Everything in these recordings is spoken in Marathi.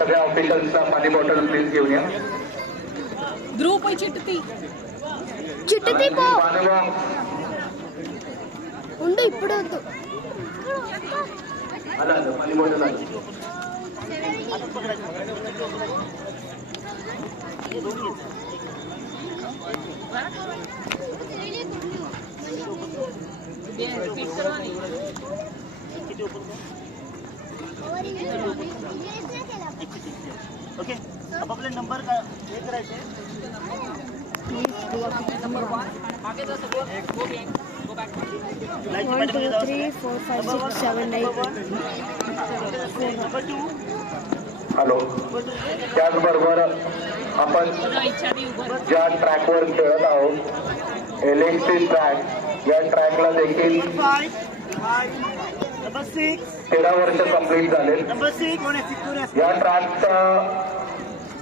सगळ्या ऑफिशियल्सला पाणी बॉटल प्लीज घेऊन या. ध्रुव पै चिट्टी పో पाणी बॉक्स ఉండు ఇప్పుడు వద్దు आला आलं पाणी बॉटल आलं. ओके आपले नंबर का हे करायचे नंबर 1 आगे जा सगळं गो बॅक 1 2 3 4 5 6 7 8 नंबर 2 हॅलो. त्याचबरोबर आपण ज्या ट्रॅकवर खेळत आहोत LXC ट्रॅक, या ट्रॅकला देखील 5 नंबर 6 13 वर्ष कंप्लीट झाले. नंबर 6 कोण आहे सिक्युरिटी या ट्रॅकचा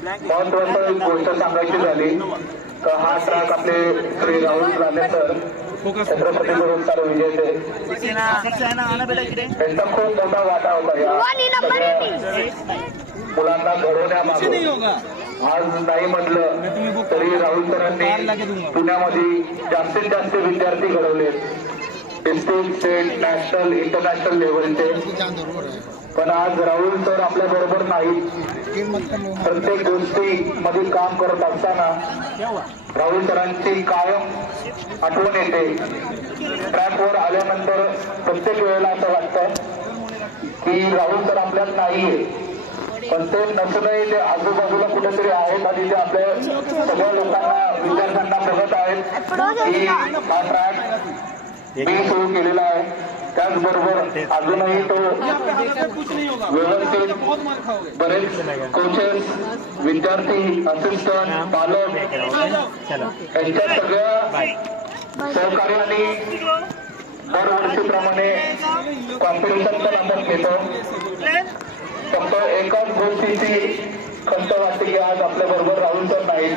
महत्वाची गोष्ट सांगायची झाली तर हा ट्रॅक आपले श्री राहुल राणे सर छत्रपती पुरस्कार विजेते सक्सेना आना बेटा इकडे त्यांचा खूप मोठा वाटा होता या मुलांना घडवण्यामागे. आज नाही म्हटलं तरी राहुल सरांनी पुण्यामध्ये जास्तीत जास्त विद्यार्थी घडवले, डिस्ट्रिक्ट, स्टेट, नॅशनल, इंटरनॅशनल लेवलचे. पण आज राहुल सर आपल्या बरोबर नाही. प्रत्येक गोष्टीमध्ये काम करत असताना राहुल सरांची कायम आठवण येते. ट्रॅकवर आल्यानंतर प्रत्येक वेळेला असं वाटतं की राहुल सर आपल्यात नाहीये, पण ते नसूनही ते आजूबाजूला कुठेतरी आहेत आणि ते आपल्या सगळ्या लोकांना, विद्यार्थ्यांना बघत आहेत की हा ट्रॅक मी सुरू केलेला आहे. त्याचबरोबर अजूनही तो व्यवस्थित बरेच कोचेस, विद्यार्थी, असिस्टंट, पालक यांच्या सगळ्या सहकार्याने दरवर्षीप्रमाणे कॉम्पिटिशनचा नंबर घेतो. फक्त एकाच गोष्टीची खंत वाटते की आज आपल्या बरोबर राहुल सर नाही.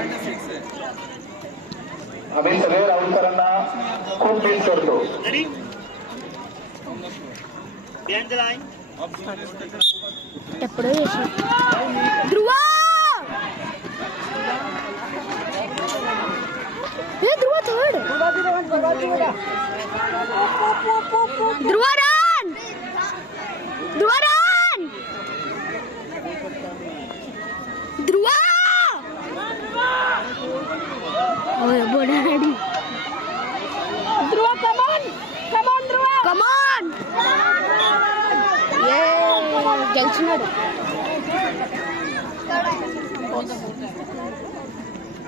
आम्ही सगळे राहुल सरांना खूप मिस करतो. ఎప్పుడో చేసి Dhruva Dhruva third Dhruva run Dhruva run Dhruva ఓయ్ బోడాడి Dhruva come on Dhruva come on గెలిచినాడు.